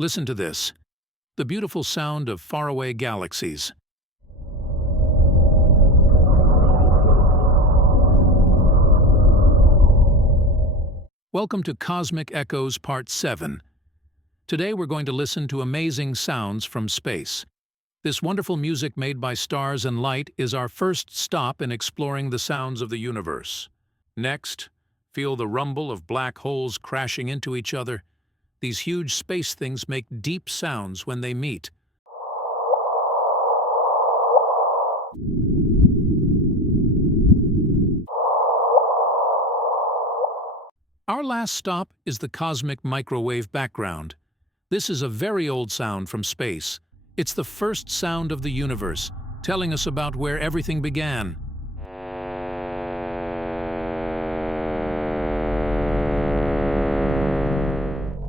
Listen to this, the beautiful sound of faraway galaxies. Welcome to Cosmic Echoes Part 7. Today we're going to listen to amazing sounds from space. This wonderful music made by stars and light is our first stop in exploring the sounds of the universe. Next, feel the rumble of black holes crashing into each other. These huge space things make deep sounds when they meet. Our last stop is the cosmic microwave background. This is a very old sound from space. It's the first sound of the universe, telling us about where everything began.